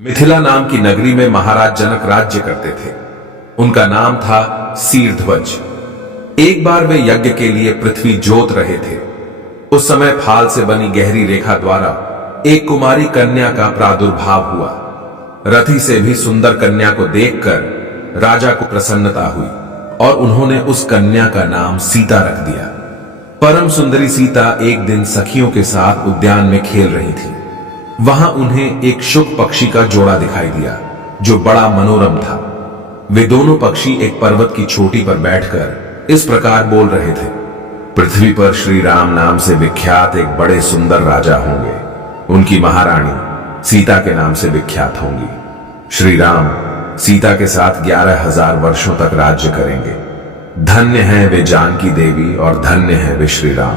मिथिला नाम की नगरी में महाराज जनक राज्य करते थे। उनका नाम था शीरध्वज। एक बार वे यज्ञ के लिए पृथ्वी जोत रहे थे। उस समय फाल से बनी गहरी रेखा द्वारा एक कुमारी कन्या का प्रादुर्भाव हुआ। रथी से भी सुंदर कन्या को देखकर राजा को प्रसन्नता हुई और उन्होंने उस कन्या का नाम सीता रख दिया। परम सुंदरी सीता एक दिन सखियों के साथ उद्यान में खेल रही थी। वहां उन्हें एक शुक पक्षी का जोड़ा दिखाई दिया जो बड़ा मनोरम था। वे दोनों पक्षी एक पर्वत की चोटी पर बैठकर इस प्रकार बोल रहे थे, पृथ्वी पर श्री राम नाम से विख्यात एक बड़े सुंदर राजा होंगे। उनकी महारानी सीता के नाम से विख्यात होंगी। श्री राम सीता के साथ 11,000 वर्षों तक राज्य करेंगे। धन्य है वे जानकी देवी और धन्य है वे श्री राम।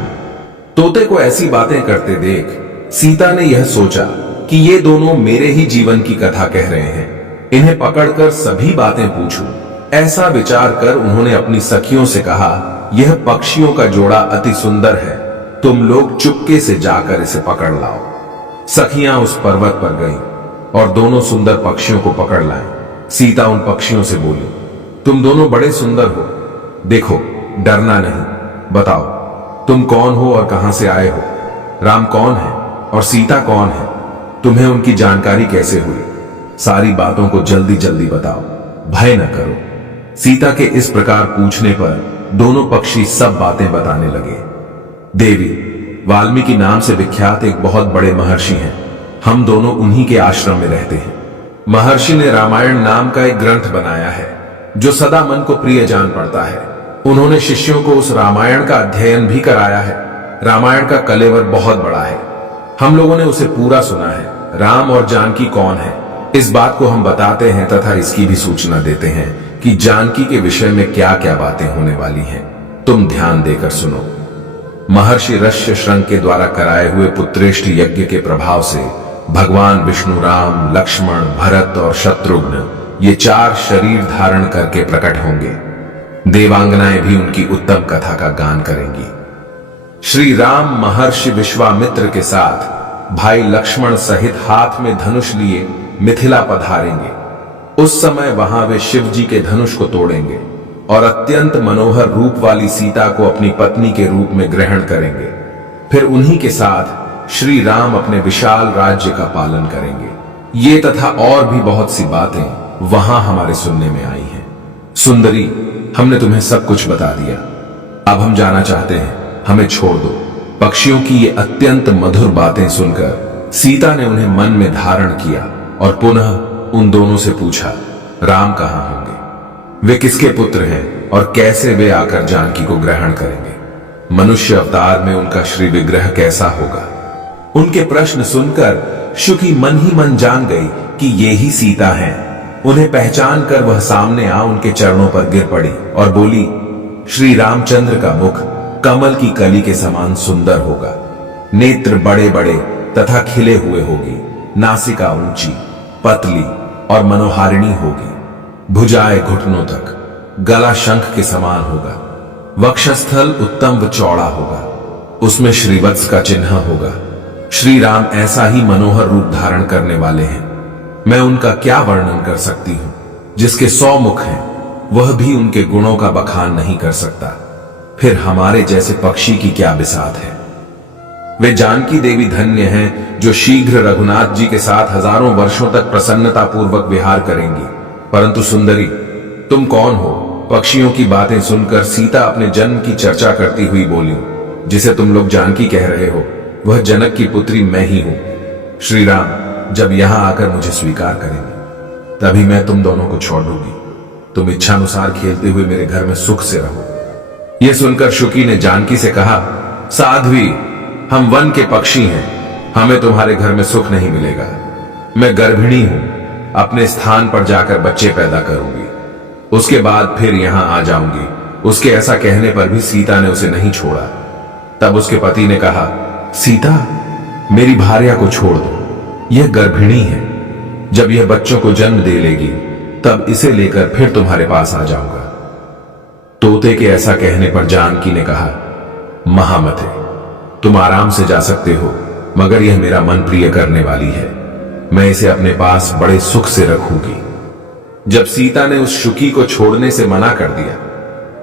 तोते को ऐसी बातें करते देख सीता ने यह सोचा कि ये दोनों मेरे ही जीवन की कथा कह रहे हैं, इन्हें पकड़कर सभी बातें पूछूं। ऐसा विचार कर उन्होंने अपनी सखियों से कहा, यह पक्षियों का जोड़ा अति सुंदर है, तुम लोग चुपके से जाकर इसे पकड़ लाओ। सखियां उस पर्वत पर गईं और दोनों सुंदर पक्षियों को पकड़ लाएं। सीता उन पक्षियों से बोली, तुम दोनों बड़े सुंदर हो, देखो डरना नहीं। बताओ तुम कौन हो और कहां से आए हो? राम कौन है और सीता कौन है? तुम्हें उनकी जानकारी कैसे हुई? सारी बातों को जल्दी जल्दी बताओ, भय न करो। सीता के इस प्रकार पूछने पर दोनों पक्षी सब बातें बताने लगे। देवी, वाल्मीकि नाम से विख्यात एक बहुत बड़े महर्षि हैं। हम दोनों उन्हीं के आश्रम में रहते हैं। महर्षि ने रामायण नाम का एक ग्रंथ बनाया है जो सदा मन को प्रिय जान पड़ता है। उन्होंने शिष्यों को उस रामायण का अध्ययन भी कराया है। रामायण का कलेवर बहुत बड़ा है। हम लोगों ने उसे पूरा सुना है। राम और जानकी कौन है, इस बात को हम बताते हैं तथा इसकी भी सूचना देते हैं कि जानकी के विषय में क्या क्या बातें होने वाली हैं। तुम ध्यान देकर सुनो। महर्षि ऋष्यशृंग के द्वारा कराए हुए पुत्रेष्टि यज्ञ के प्रभाव से भगवान विष्णु राम, लक्ष्मण, भरत और शत्रुघ्न ये 4 शरीर धारण करके प्रकट होंगे। देवांगनाएं भी उनकी उत्तम कथा का गान करेंगी। श्री राम महर्षि विश्वामित्र के साथ भाई लक्ष्मण सहित हाथ में धनुष लिए मिथिला पधारेंगे। उस समय वहां वे शिव जी के धनुष को तोड़ेंगे और अत्यंत मनोहर रूप वाली सीता को अपनी पत्नी के रूप में ग्रहण करेंगे। फिर उन्हीं के साथ श्री राम अपने विशाल राज्य का पालन करेंगे। ये तथा और भी बहुत सी बातें वहां हमारे सुनने में आई हैं। सुंदरी, हमने तुम्हें सब कुछ बता दिया। अब हम जाना चाहते हैं, हमें छोड़ दो। पक्षियों की ये अत्यंत मधुर बातें सुनकर सीता ने उन्हें मन में धारण किया और पुनः उन दोनों से पूछा, राम कहां होंगे? वे किसके पुत्र हैं और कैसे वे आकर जानकी को ग्रहण करेंगे? मनुष्य अवतार में उनका श्री विग्रह कैसा होगा? उनके प्रश्न सुनकर शुकी मन ही मन जान गई कि ये ही सीता हैं। उन्हें पहचान कर वह सामने आ उनके चरणों पर गिर पड़ी और बोली, श्री रामचंद्र का मुख कमल की कली के समान सुंदर होगा। नेत्र बड़े बड़े तथा खिले हुए होगी। नासिका ऊंची, पतली और मनोहारिणी होगी। भुजाएं घुटनों तक। गला शंख के समान होगा। वक्षस्थल उत्तम व चौड़ा होगा। उसमें श्रीवत्स का चिन्ह होगा। श्री राम ऐसा ही मनोहर रूप धारण करने वाले हैं। मैं उनका क्या वर्णन कर सकती हूं? जिसके 100 मुख हैं वह भी उनके गुणों का बखान नहीं कर सकता। फिर हमारे जैसे पक्षी की क्या बिसात है। वे जानकी देवी धन्य हैं जो शीघ्र रघुनाथ जी के साथ हजारों वर्षों तक प्रसन्नता पूर्वक विहार करेंगी। परंतु सुंदरी, तुम कौन हो? पक्षियों की बातें सुनकर सीता अपने जन्म की चर्चा करती हुई बोली, जिसे तुम लोग जानकी कह रहे हो वह जनक की पुत्री मैं ही हूं। श्री राम जब यहां आकर मुझे स्वीकार करेंगे तभी मैं तुम दोनों को छोड़ दूंगी। तुम इच्छानुसार खेलते हुए मेरे घर में सुख से रहो। यह सुनकर शुकी ने जानकी से कहा, साध्वी, हम वन के पक्षी हैं, हमें तुम्हारे घर में सुख नहीं मिलेगा। मैं गर्भिणी हूं, अपने स्थान पर जाकर बच्चे पैदा करूंगी, उसके बाद फिर यहां आ जाऊंगी। उसके ऐसा कहने पर भी सीता ने उसे नहीं छोड़ा। तब उसके पति ने कहा, सीता, मेरी भार्या को छोड़ दो, यह गर्भिणी है। जब यह बच्चों को जन्म दे लेगी तब इसे लेकर फिर तुम्हारे पास आ जाऊंगा। तोते के ऐसा कहने पर जानकी ने कहा, महामते, तुम आराम से जा सकते हो, मगर यह मेरा मन प्रिय करने वाली है। मैं इसे अपने पास बड़े सुख से रखूंगी। जब सीता ने उस शुकी को छोड़ने से मना कर दिया,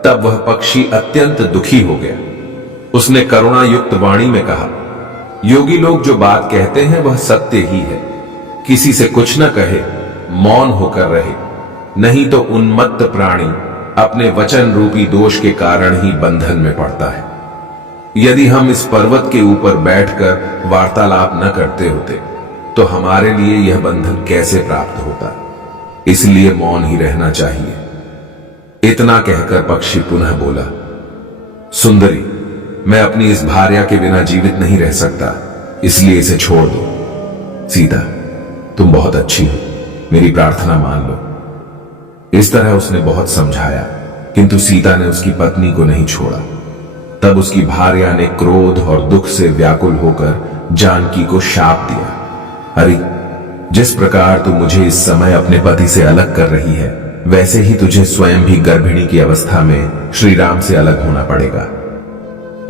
तब वह पक्षी अत्यंत दुखी हो गया। उसने करुणा युक्त वाणी में कहा, योगी लोग जो बात कहते हैं वह सत्य ही है। किसी से कुछ न कहे, मौन होकर रहे, नहीं तो उन्मत्त प्राणी अपने वचन रूपी दोष के कारण ही बंधन में पड़ता है। यदि हम इस पर्वत के ऊपर बैठकर वार्तालाप न करते होते तो हमारे लिए यह बंधन कैसे प्राप्त होता। इसलिए मौन ही रहना चाहिए। इतना कहकर पक्षी पुनः बोला, सुंदरी, मैं अपनी इस भार्या के बिना जीवित नहीं रह सकता, इसलिए इसे छोड़ दो। सीता, तुम बहुत अच्छी हो, मेरी प्रार्थना मान लो। इस तरह उसने बहुत समझाया, किंतु सीता ने उसकी पत्नी को नहीं छोड़ा। तब उसकी भार्या ने क्रोध और दुख से व्याकुल होकर जानकी को शाप दिया, अरे, जिस प्रकार तू मुझे इस समय अपने पति से अलग कर रही है, वैसे ही तुझे स्वयं भी गर्भिणी की अवस्था में श्री राम से अलग होना पड़ेगा।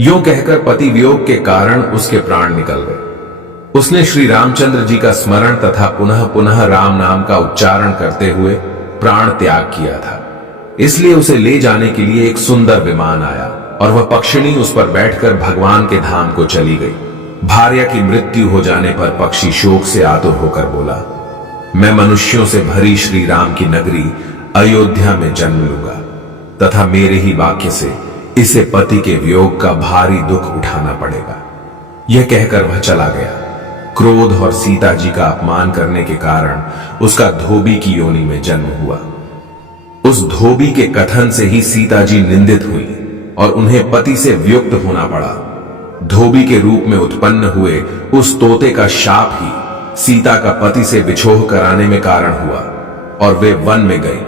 यूं कहकर पति वियोग के कारण उसके प्राण निकल गए। उसने श्री रामचंद्र जी का स्मरण तथा पुनः पुनः राम नाम का उच्चारण करते हुए प्राण त्याग किया था। इसलिए उसे ले जाने के लिए एक सुंदर विमान आया और वह पक्षिणी उस पर बैठकर भगवान के धाम को चली गई। भार्या की मृत्यु हो जाने पर पक्षी शोक से आतुर होकर बोला, मैं मनुष्यों से भरी श्री राम की नगरी अयोध्या में जन्म लूंगा तथा मेरे ही वाक्य से इसे पति के वियोग का भारी दुख उठाना पड़ेगा। यह कहकर वह चला गया। क्रोध और सीता जी का अपमान करने के कारण उसका धोबी की योनि में जन्म हुआ। उस धोबी के कथन से ही सीता जी निंदित हुई और उन्हें पति से वियुक्त होना पड़ा। धोबी के रूप में उत्पन्न हुए उस तोते का शाप ही सीता का पति से विछोह कराने में कारण हुआ और वे वन में गई।